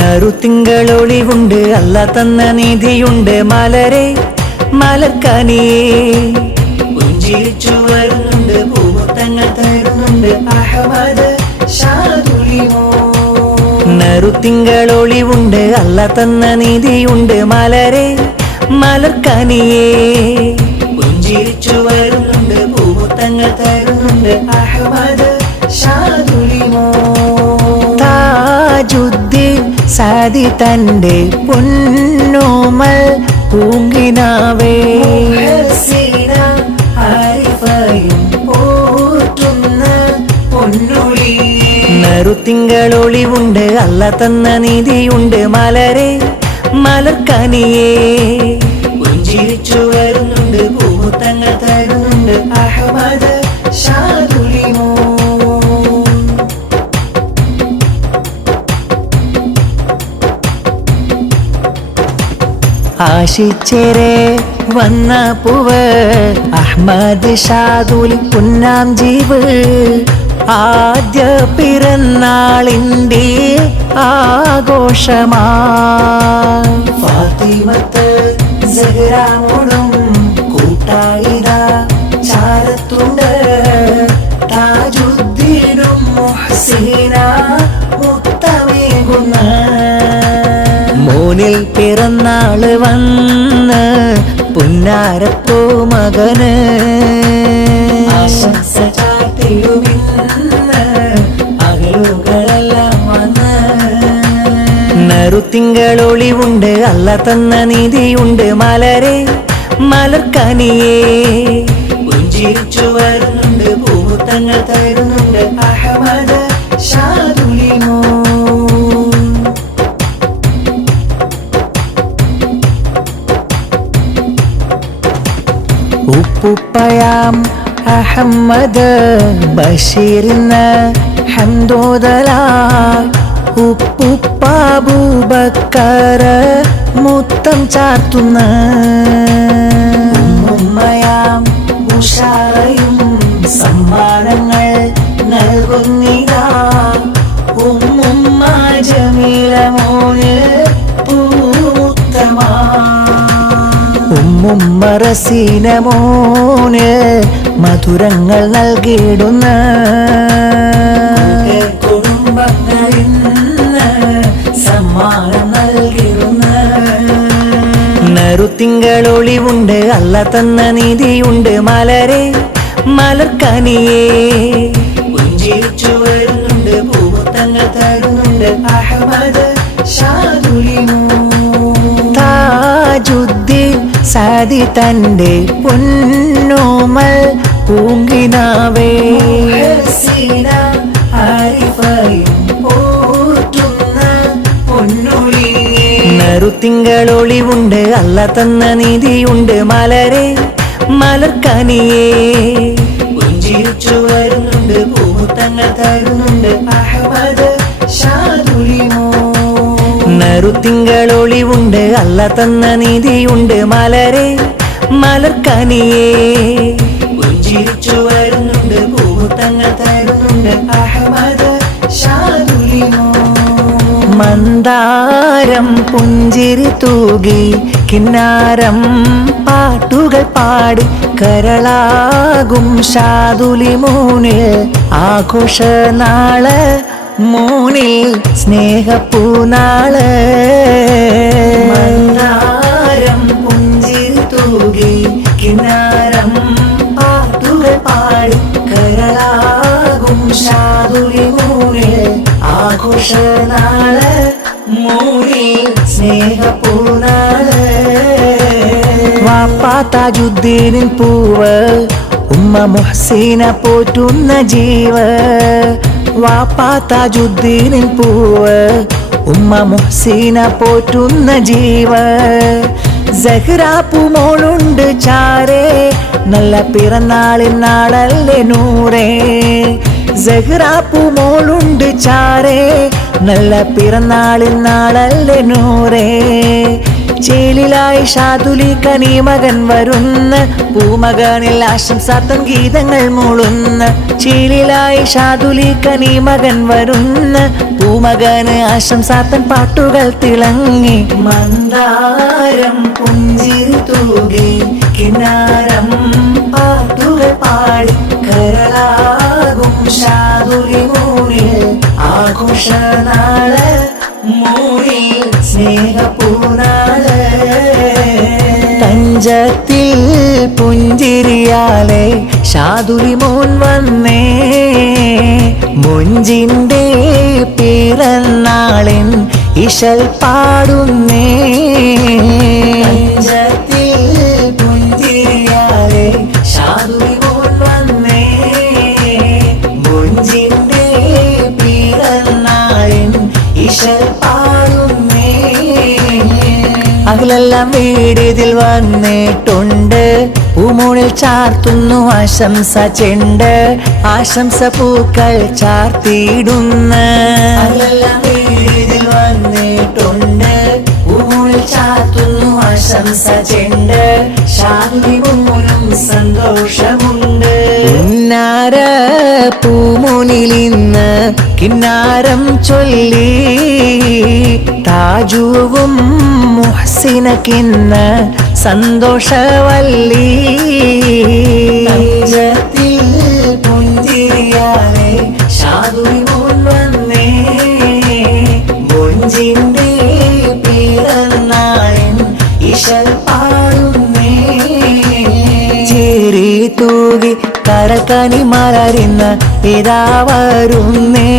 നറുതിങ്കളൊളിവുണ്ട് അല്ല തന്ന നീതിയുണ്ട് മലരെ മലർക്കനിയേ പുഞ്ചിരിച്ചു വരുന്നുണ്ട് പൂമുത്തങ്ങൾ തരുന്നുണ്ട് അഹമ്മദ് ഷാദുലിമോ നറുതിങ്കളൊളിവുണ്ട് അല്ല തന്ന നീതിയുണ്ട് മലരെ മലർക്കനിയേ പുഞ്ചിരിച്ചു വരുന്നുണ്ട് പൂമുത്തങ്ങൾ തരുന്നുണ്ട് അഹമ്മദ് ഷാദുലിമോ താജുദ്ദീൻ സാദി തന്റെ പൊന്നോമൽ പൂങ്കിനാവേ നറുതിങ്കളൊളിവുണ്ട് അല്ല തന്ന നീതിയുണ്ട് മലരെ മലർക്കനിയേ പുഞ്ചിരിച്ചു വരുന്നുണ്ട് പൂമുത്തങ്ങൾ തരുന്നുണ്ട് അഹമ്മദ് ഷാദുലിമോ ആശിച്ചേരെ വന്ന പൂവ് അഹമ്മദ് ഷാദുലി പൊന്നാം ജീവ് ആദ്യ പിറന്നാളിൻ്റെ ആഘോഷമാ ഫാത്തിമത്ത് സഹ്റാമോടും കൂട്ടായിതാ ചാരത്തുണ്ട് താജുദ്ദീനും മുഹ്സീന മുത്തമേകുന്ന മോനിൽ പിറന്നാള് വന്ന് പുന്നാരപ്പൂ മകന് ആശംസ ചാർത്തിടുമിന്ന് അകലുകളെല്ലാം വന്ന് നറുതിങ്കളൊളിവുണ്ട് അല്ല തന്ന നീതിയുണ്ട് മലരെ മലർക്കനിയേ പുഞ്ചിരിച്ചു വരുന്നുണ്ട് പൂമുത്തങ്ങൾ തരുന്നുണ്ട് അഹമ്മദ് ഷാദുലിമോ ഉപ്പുപ്പയാം അഹമ്മദ് ബഷീറിന് ഹംദോദല ഉപ്പുപ്പ അബൂബക്കർ മുത്തം ചാർത്തുന്ന ഉമ്മയാം ഉഷാറയും സമ്മാനങ്ങൾ നൽകുന്നിതാ ഉമ്മുമ്മ ജമീല മോന് പൂമുത്തമാ ഉമ്മുമ്മ റസീന മോന് മധുരങ്ങൾ നൽകിയിടുന്ന കുടുംബങ്ങളിന്ന് സമ്മാനം നൽകിയിടുന്ന നറുതിങ്കളൊളിവുണ്ട് അല്ല തന്ന നീതിയുണ്ട് മലരെ മലർക്കനിയേ പുഞ്ചിരിച്ചു വരുന്നുണ്ട് പൂമുത്തങ്ങൾ തരുന്നുണ്ട് അഹമ്മദ് ഷാദുലിമോ താജുദ്ദീൻ സാദി തന്റെ പൊന്നോമൽ പൂങ്കിനാവേ നറുതിങ്കളൊളിവുണ്ട് അല്ല തന്ന നീതിയുണ്ട് മലരെ മലർക്കനിയേ പുഞ്ചിരിച്ചു വരുന്നുണ്ട് പൂമുത്തങ്ങൾ തരുന്നുണ്ട് അഹമ്മദ് ഷാദുലിമോ നറുതിങ്കളൊളിവുണ്ട് അല്ല തന്ന നീതിയുണ്ട് മലരെ മലർക്കനിയേ പുഞ്ചിരിച്ചു വരുന്നുണ്ട് പൂമുത്തങ്ങൾ തരുന്നുണ്ട് അഹമ്മദ് ഷാദുലിമോ മന്ദാരം പുഞ്ചിരി തൂകി കിന്നാരം പാട്ടുകൾ പാടി കരളാകും ഷാദുലിമോനിൽ ആഘോഷ നാള് മോനിൽ സ്നേഹപ്പൂനാള് മന്ദാരം പുഞ്ചിരി തൂകി കിന്നാരം പാട്ടുകൾ പാടി കരളാകും ഷാദുലിമോനിൽ ആഘോഷ നാള് മോനിൽ സ്നേഹപ്പൂനാള് വാപ്പാ താജുദ്ദീനിൻ പൂവ് ഉമ്മ മുഹ്സീന പോറ്റുന്ന ജീവ് വാപ്പാ താജുദ്ദീനിൻ പൂവ് ഉമ്മ മുഹ്സീന പോറ്റുന്ന ജീവ് സഹ്റാപ്പൂ മോളുണ്ട് ചാരേ നല്ല പിറന്നാളിൻ നാളല്ലേ നൂറേ സഹ്റാപ്പൂ മോളുണ്ട് ചാരേ നല്ല പിറന്നാളിൻ നാളല്ലേ നൂറേ ചേലിലായി ഷാദുലി കനി മകൻ വരുന്ന പൂമകനിൽ ആശംസാത്തൻ ഗീതങ്ങൾ മൂളുന്ന ചേലിലായി ഷാദുലി കനി മകൻ വരുന്ന പൂമകന് ആശംസാത്തൻ പാട്ടുകൾ തിളങ്ങി മന്ദാരം പുഞ്ചിരി തൂകി കിന്നാരം പാട്ടുകൾ പാടി കരളാകും ഷാദുലി മൂന്നിൽ ആഘോഷനാള് മൂന്നിൽ സ്നേഹപൂനാള് തഞ്ചത്തിൽ പുഞ്ചിരിയാലെ ഷാദുലി മോൻ വന്നേ മുഞ്ചിന്റെ പിറന്നാളിൻ ഇശൽ പാടുന്നേ തഞ്ചത്തിൽ പുഞ്ചിരിയാലെ ഷാദുലി മോൻ വന്നേ മുഞ്ചിന്റെ പിറന്നാളിൻ ഇശൽ പാടുന്നേ അകലെല്ലാം വീടിതിൽ വന്നിട്ടുണ്ട് പൂമൂണിൽ ചാർത്തുന്നു ആശംസ ചെണ്ട് ആശംസ പൂക്കൾ ചാർത്തിയിടുന്ന അകലെല്ലാം വീടിതിൽ വന്നിട്ടുണ്ട് പൂമൂണിൽ ചാർത്തുന്നു ആശംസ ചെണ്ട് ഷാദുലി മോനും സന്തോഷമുണ്ട് കിന്നാര പൂമുനിൽ ഇന്ന് കിന്നാരം ചൊല്ലി താജുവും മുഹ്സിനക്കിന്ന് സന്തോഷവല്ലി തഞ്ചത്തിൽ പുഞ്ചിരിയാലെ ഷാദുലി മോൻ വന്നേ മുഞ്ചിന്റെ പിറന്നാളിൻ ഇശൽ പാടുന്നേ ചേരി തൂകി കരക്കനി മലരുന്ന ഇതാ വരുന്നേ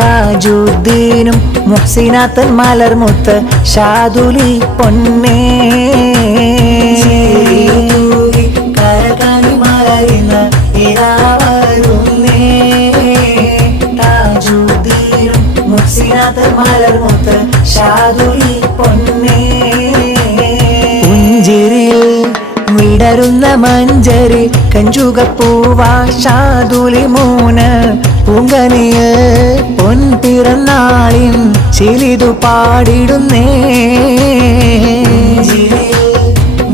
താജുദ്ദീനും മുഹ്സിനാത്തൻ മലർമുത്ത് ഷാദുലി പൊന്നേ കരകനി മലരുന്ന ഇതാ വരുന്നേ താജുദ്ദീനും മുഹ്സിനാത്തൻ മലർമുത്ത് ഷാദുലി പൊന്നേ പുഞ്ചിരിയിൽ വിടരുന്ന മഞ്ചരി കഞ്ചുകപ്പൂവാ ഷാദുലി മോന് പൂങ്കനിയിൽ പൊൻപിറന്നാളിൻ ചിലിതു പാടിടുന്നേ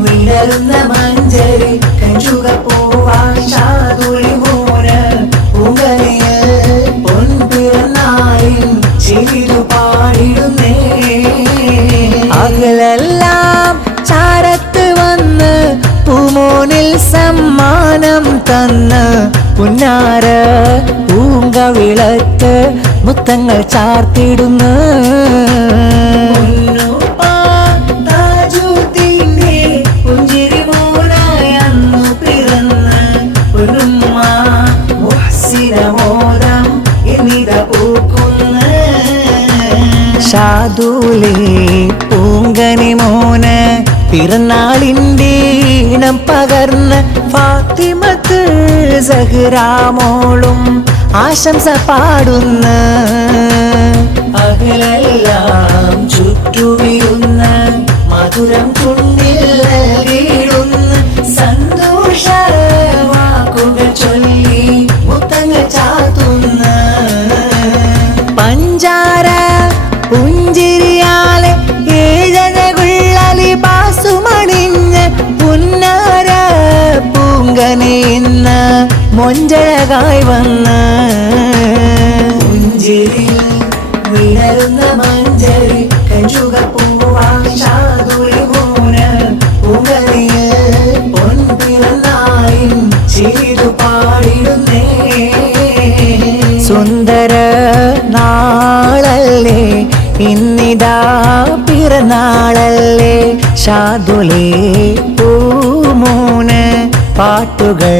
വിടരുന്ന മഞ്ചരി കഞ്ചുകപ്പൂവാ ഷാദുലി മോന് പൂങ്കനിയിൽ പൊൻപിറന്നാളിൻ ചിലിതു പാടിടുന്നേ അകലെല്ലാം ചാരത്ത് വന്ന് പൂമോനിൽ സമ്മാനം തന്ന് പുന്നാര പൂങ്കവിളക്ക് മുത്തങ്ങൾ ചാർത്തിടുന്നു പുഞ്ചിരി മോനായി അന്നു പിറന്ന് പൊന്നുമ്മ മുഹ്സിനമോദം എന്നിത പൂക്കുന്ന ഷാദുലി പൂങ്കനി മോന് പിറന്നാളിൻ്റെ ഈണം പകർന്ന് ഫാത്തിമത്ത് സഹ്റാമോളും ആശംസ പാടുന്ന അകലെല്ലാം ചുറ്റുവിരുന്ന മധുരം ചുണ്ടിൽ നൽകിയിടുന്ന സന്തോഷ വാക്കുകൾ ചൊല്ലി മുത്തങ്ങൾ ചാത്തുന്ന പഞ്ചാര പുഞ്ചിരിയാലെ ഏഴകുള്ളലി ബാസുമണിഞ്ഞ് പുന്നാര പൂങ്കനിന്ന് മൊഞ്ചഴകായി വന്ന് പുഞ്ചിരിയിൽ വിടരുന്ന മഞ്ചരി കഞ്ചുകപ്പൂവാ ഷാദുലി മോന് പൂങ്കനിയിൽ പൊൻപിറന്നാളിൻ ചിരിതു പാടിടുന്നേ സുന്ദര നാളല്ലേ ഇന്നിതാ പിറന്നാളല്ലേ ഷാദുലി പൂമോന് പാട്ടുകൾ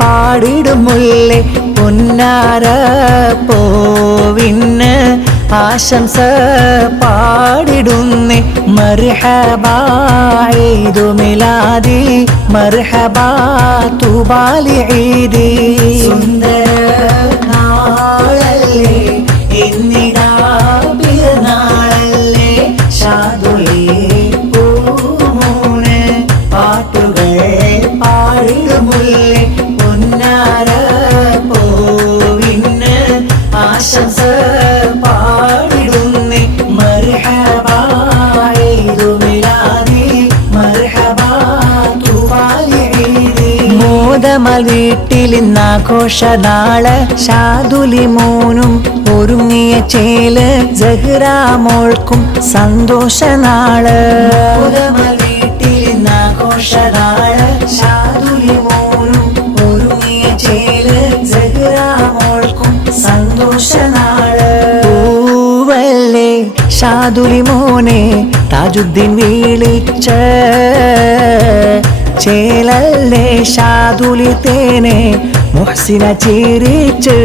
പാടിടുമുല്ലേ പുന്നാര പൂവിന് ആശംസ പാടിടുന്നേ മർഹബാ ഈദു മിലാദി മർഹബാ തുബാലി ഈദി സുന്ദര നാളല്ലേ ഇന്നിതാ പിറന്നാളല്ലേ ഷാദുലി പൂമോന് പാട്ടുകൾ പാടിടുമുല്ലേ പൊന്നാര പൂവിന് ആശംസ പാടിടുന്നേ മർഹബാ പുതമൽ വീട്ടിലിന്നാഘോഷനാള് ഷാദുലി മോനും ഒരുങ്ങിയ ചേല് സഹ്റാമോൾക്കും സന്തോഷനാള് പുതമൽ വീട്ടിലിന്നാഘോഷനാള് ഷാദുലി മോനും ഒരുങ്ങിയ ചേല് സഹ്റാമോൾക്കും സന്തോഷനാള് പൂവല്ലേ ഷാദുലി മോനെ താജുദ്ദീൻ വിളിച്ച ചേലല്ലേ ഷാദുലി തേനെ മുഹ്സിന ചിരിച്ച്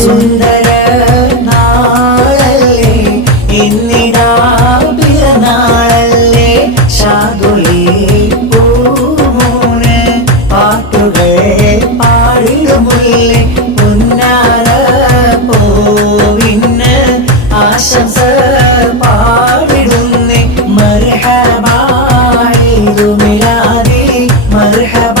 സുന്ദര നാളല്ലേ ഇന്നിടാ പിറന്നാളല്ലേ ഷാദുലി പൂമോന് പാട്ടുകൾ പാടിടുമുല്ലേ പൊന്നാര പോവിന് ആശംസ പാടിടുന്നേ മർഹബ ഈദു മിലാദി മർഹബ